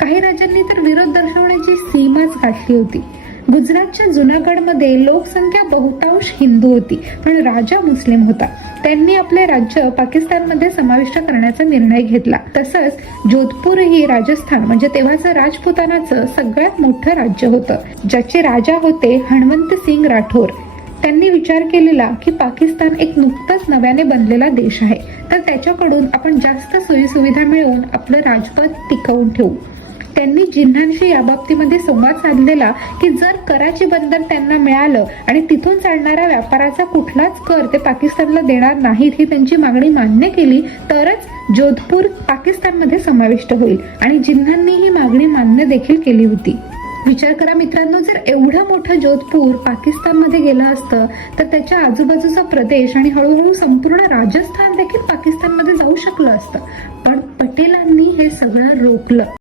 काही राज्यांनी तर विरोध दर्शवण्याची सीमाच गाठली होती. गुजरातच्या जुनागडमध्ये लोकसंख्या बहुतांश हिंदू होती, पण राजा मुस्लिम होता. त्यांनी आपले राज्य पाकिस्तानमध्ये समाविष्ट करण्याचा निर्णय घेतला. तसंच जोधपूर ही राजस्थान म्हणजे तेव्हाचं राजपुतानाचं सगळ्यात मोठं राज्य होतं, ज्याचे राजा होते हणवंत सिंग राठोर. त्यांनी विचार केलेला की पाकिस्तान एक नुकताच नव्याने बनलेला देश आहे, तर त्याच्याकडून आपण जास्त सोयीसुविधा मिळवून आपलं राजपद टिकवून ठेवू. त्यांनी जिन्नांशी या बाबतीमध्ये संवाद साधलेला की जर कराची बंदर त्यांना मिळालं आणि तिथून चालणाऱ्या व्यापाराचा कुठलाच कर ते पाकिस्तानला देणार नाहीत ही त्यांची मागणी मान्य केली तरच जोधपूर पाकिस्तानमध्ये समाविष्ट होईल, आणि जिन्नांनी ही मागणी मान्य देखील केली होती. विचार करा मित्रांनो, जर एवढं मोठं जोधपूर पाकिस्तानमध्ये गेलं असतं तर त्याच्या आजूबाजूचा प्रदेश आणि हळूहळू संपूर्ण राजस्थान देखील पाकिस्तानमध्ये जाऊ शकलं असतं, पण पटेलांनी हे सगळं रोखलं.